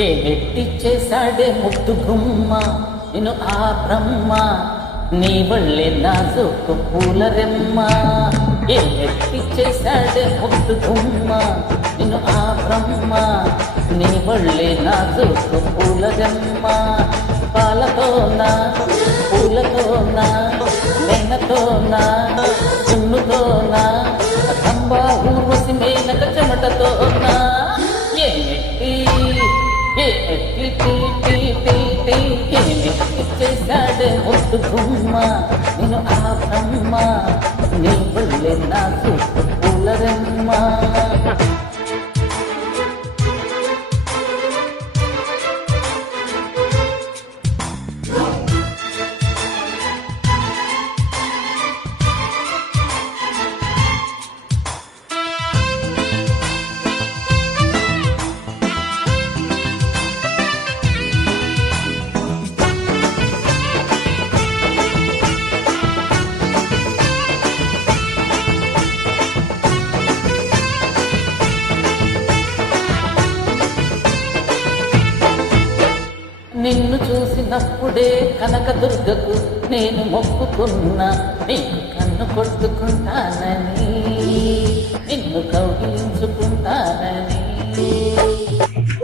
ఏమెట్టి చేశాడే ముద్దు గుమ్మ నిన్ను ఆ బ్రహ్మ నీ వళ్ళే నాజుకు పూలరెమ్మ. ఏమెట్టి చేశాడే ముద్దు గుమ్మ నిన్ను ఆ బ్రహ్మ నీ వళ్ళే నాజుకు పూలరెమ్మ. పాలతోనా పూలతోనా వెన్నతోనా చున్నుతోనా కంబా ఊర్వశి మేనక చెమటతోనా ఏమెట్టి చేశాడే ముద్దు గుమ్మ నేను ఆ బ్రహ్మ నీ వల్లే నాకు పూలరమ్మ. నిన్ను చూసినప్పుడే కనకదుర్గకు నేను మొక్కుకున్నా నీకు కన్ను కొట్టుకుంటానని నిన్ను కౌగిలించుకుంటానని.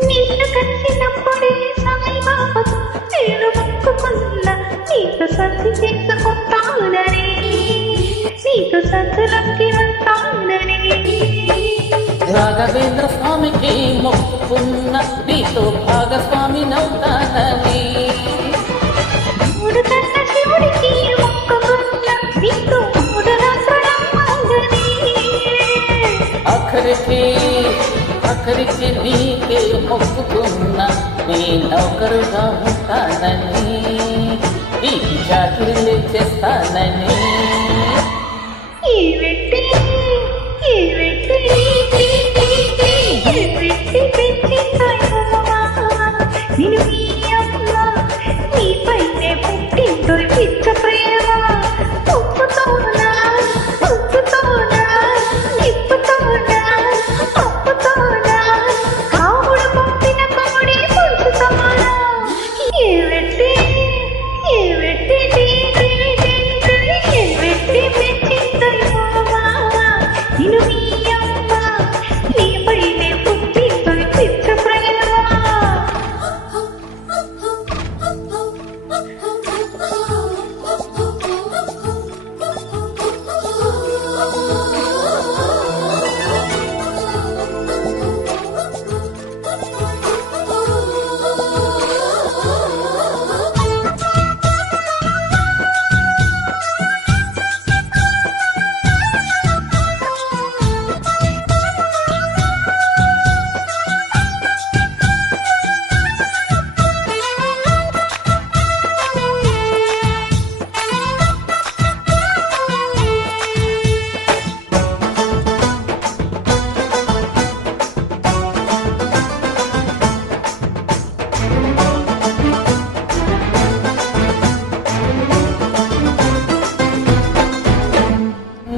నిన్ను కలిసినప్పుడే సాయిబాబాకు నేను మొక్కుకున్నా నీకు సంధి చేసుకుంటానని నీకు సంతులకి వస్తానని. రాఘవేంద్ర స్వామికి మొక్కుకున్న నీతో భాగస్వామి నవ్వుతానని. మూడు కన్న శివుడికి మొక్కుకున్న నీతో మూడు రాత్రులమ్మందని. అఖరికి నీకే మొక్కుకున్న నీ నౌకరుగా ఉంటానని ఈ చాకిరీలే చేస్తానని. నిన్ను మీ అమ్మ నీ పైనే పుట్టిందో పిచ్చ ప్రేమ. ఉప్పుతోనా ఉప్పుతోనా నిప్పుతోనా పప్పుతోనా కావుడు పంపిన కొముడి పులుసుతోనా ఏవెట్టి పెంచిందో నిన్ను మీ అమ్మ నీ పైనే పుట్టిందో పిచ్చ ప్రేమ.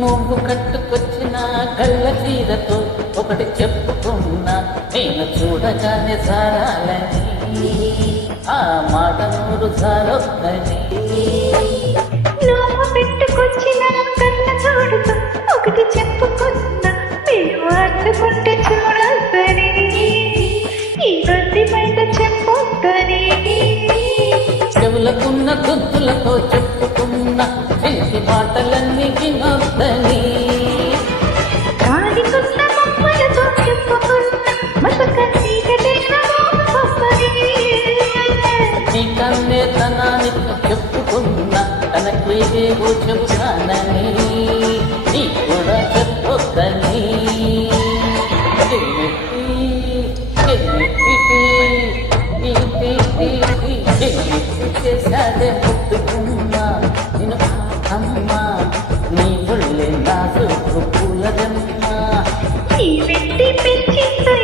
నువ్వు కట్టుకొచ్చిన కళ్ళ తీరతో ఒకటి చెప్పుకున్నా నేను చూడగానే జారాలని ఆ మాట నూరు జారొద్దని. నువ్వు పెట్టుకొచ్చిన కళ్ళ చూడుతో ఒకటి చెప్పుకున్నా నేను అడ్డుకుంటే చూడొద్దని ఈ గడ్డి బయట చెప్పొద్దని. చెవులకున్న గుద్దులతో చెప్పుకున్న ఇంటి మాటలన్నీ వినొద్దని. కాలికున్న బొమ్మలతో చెప్పుకున్న మసక చీకటేనని. నీ కన్నే తనానికి చెప్పుకున్న తనకేదేవో చెబుతానని నీ కూడా చెప్పొద్దని. చేశాడే ముద్దు గుమ్మ నిన్ను అమ్మ నీ ఒళ్ళే నాజుకు పూలరమ్మ. ఈ వెట్టి పెంచిందో